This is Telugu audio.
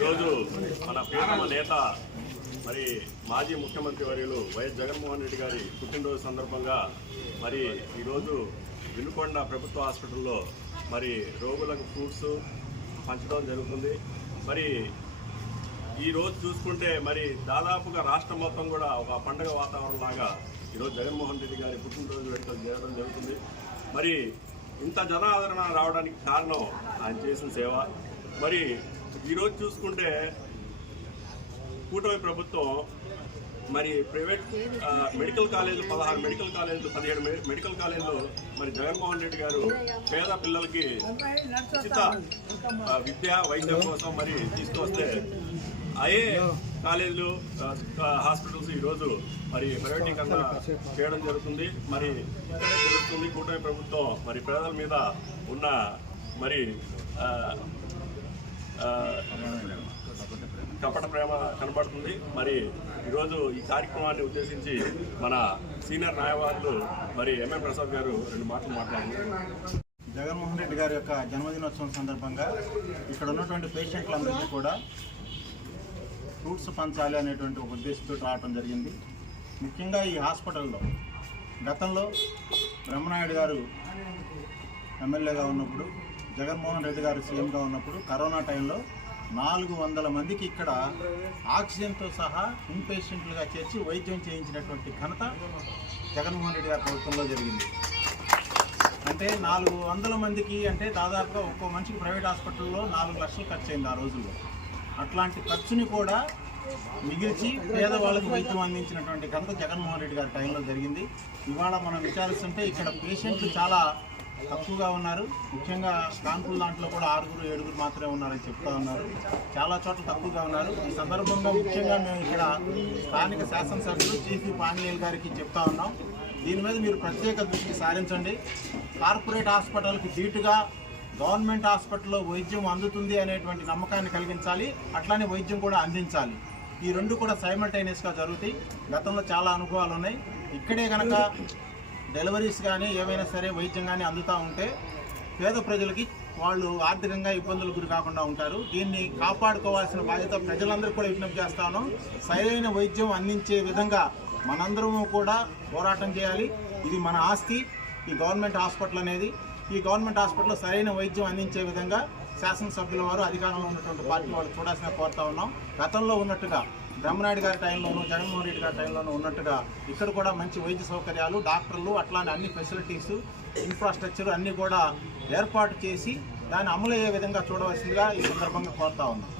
ఈరోజు మన ప్రియతమ నేత మరి మాజీ ముఖ్యమంత్రి వర్యులు వైఎస్ జగన్మోహన్ రెడ్డి గారి పుట్టినరోజు సందర్భంగా మరి ఈరోజు వినుకొండ ప్రభుత్వ హాస్పిటల్లో మరి రోగులకు ఫ్రూట్స్ పంచడం జరుగుతుంది. మరి ఈరోజు చూసుకుంటే మరి దాదాపుగా రాష్ట్రం మొత్తం కూడా ఒక పండుగ వాతావరణం లాగా ఈరోజు జగన్మోహన్ రెడ్డి గారి పుట్టినరోజు వేడుకలు చేయడం జరుగుతుంది. మరి ఇంత జనాదరణ రావడానికి కారణం ఆయన చేసిన సేవ. మరి ఈరోజు చూసుకుంటే కూటమి ప్రభుత్వం మరి ప్రైవేట్ మెడికల్ కాలేజీలు 16 మెడికల్ కాలేజీలు 17 మెడికల్ కాలేజీలు మరి జగన్మోహన్ రెడ్డి గారు పేద పిల్లలకి ఉచిత విద్య వైద్యం కోసం మరి తీసుకొస్తే అయ్యే కాలేజీలు హాస్పిటల్స్ ఈరోజు మరి ప్రైవేటీకరణ చేయడం జరుగుతుంది. మరి ఇక్కడే తెలుస్తుంది కూటమి ప్రభుత్వం మరి పేదల మీద ఉన్న మరి కపట ప్రేమ కనబడుతుంది. మరి ఈరోజు ఈ కార్యక్రమాన్ని ఉద్దేశించి మన సీనియర్ న్యాయవాదులు మరి ఎంఎం ప్రసాద్ గారు 2 మాటలు మాట్లాడారు. జగన్మోహన్ రెడ్డి గారి యొక్క జన్మదినోత్సవం సందర్భంగా ఇక్కడ ఉన్నటువంటి పేషెంట్లందరికీ కూడా ఫ్రూట్స్ పంచాలి అనేటువంటి ఒక ఉద్దేశంతో రావడం జరిగింది. ముఖ్యంగా ఈ హాస్పిటల్లో గతంలో బ్రహ్మనాయుడు గారు ఎమ్మెల్యేగా ఉన్నప్పుడు, జగన్మోహన్ రెడ్డి గారు సీఎంగా ఉన్నప్పుడు కరోనా టైంలో 400 మందికి ఇక్కడ ఆక్సిజన్తో సహా ఇన్పేషెంట్లుగా చేర్చి వైద్యం చేయించినటువంటి ఘనత జగన్మోహన్ రెడ్డి గారి ప్రభుత్వంలో జరిగింది. అంటే 400 మందికి అంటే దాదాపుగా ఒక్కో మనిషికి ప్రైవేట్ హాస్పిటల్లో 4 లక్షలు ఖర్చు అయింది ఆ రోజుల్లో. అట్లాంటి ఖర్చుని కూడా మిగిల్చి పేదవాళ్ళకి వైద్యం అందించినటువంటి ఘనత జగన్మోహన్ రెడ్డి గారి టైంలో జరిగింది. ఇవాళ మనం విచారిస్తుంటే ఇక్కడ పేషెంట్లు చాలా తక్కువగా ఉన్నారు. ముఖ్యంగా కాన్పుల దాంట్లో కూడా 6-7 మాత్రమే ఉన్నారని చెప్తా ఉన్నారు. చాలా చోట్ల తక్కువగా ఉన్నారు. ఈ సందర్భంగా ముఖ్యంగా మేము ఇక్కడ స్థానిక శాసనసభ్యులు జీపీ పాండియన్ గారికి చెప్తా ఉన్నాం, దీని మీద మీరు ప్రత్యేక దృష్టి సారించండి. కార్పొరేట్ హాస్పిటల్కి ధీటుగా గవర్నమెంట్ హాస్పిటల్లో వైద్యం అందుతుంది అనేటువంటి నమ్మకాన్ని కలిగించాలి, అట్లానే వైద్యం కూడా అందించాలి. ఈ 2 కూడా సైమల్టైనియస్గా జరుగుతాయి. గతంలో చాలా అనుభవాలు ఉన్నాయి. ఇక్కడే కనుక డెలివరీస్ కానీ ఏవైనా సరే వైద్యం కానీ అందుతూ ఉంటే పేద ప్రజలకి వాళ్ళు ఆర్థికంగా ఇబ్బందులు గురి కాకుండా ఉంటారు. దీన్ని కాపాడుకోవాల్సిన బాధ్యత ప్రజలందరూ కూడా విజ్ఞప్తి చేస్తాను. సరైన వైద్యం అందించే విధంగా మనందరము కూడా పోరాటం చేయాలి. ఇది మన ఆస్తి, ఈ గవర్నమెంట్ హాస్పిటల్ అనేది. ఈ గవర్నమెంట్ హాస్పిటల్లో సరైన వైద్యం అందించే విధంగా శాసనసభ్యుల వారు, అధికారంలో ఉన్నటువంటి పార్టీ వాళ్ళు చూడాల్సిన కోరుతా ఉన్నాం. గతంలో ఉన్నట్టుగా బ్రహ్మనాయుడు గారి టైంలోనూ జగన్మోహన్ రెడ్డి గారి టైంలోనూ ఉన్నట్టుగా ఇక్కడ కూడా మంచి వైద్య సౌకర్యాలు, డాక్టర్లు, అట్లానే అన్ని ఫెసిలిటీస్, ఇన్ఫ్రాస్ట్రక్చర్ అన్నీ కూడా ఏర్పాటు చేసి దాన్ని అమలు అయ్యే విధంగా చూడవలసిందిగా ఈ సందర్భంగా కోరుతా ఉన్నాం.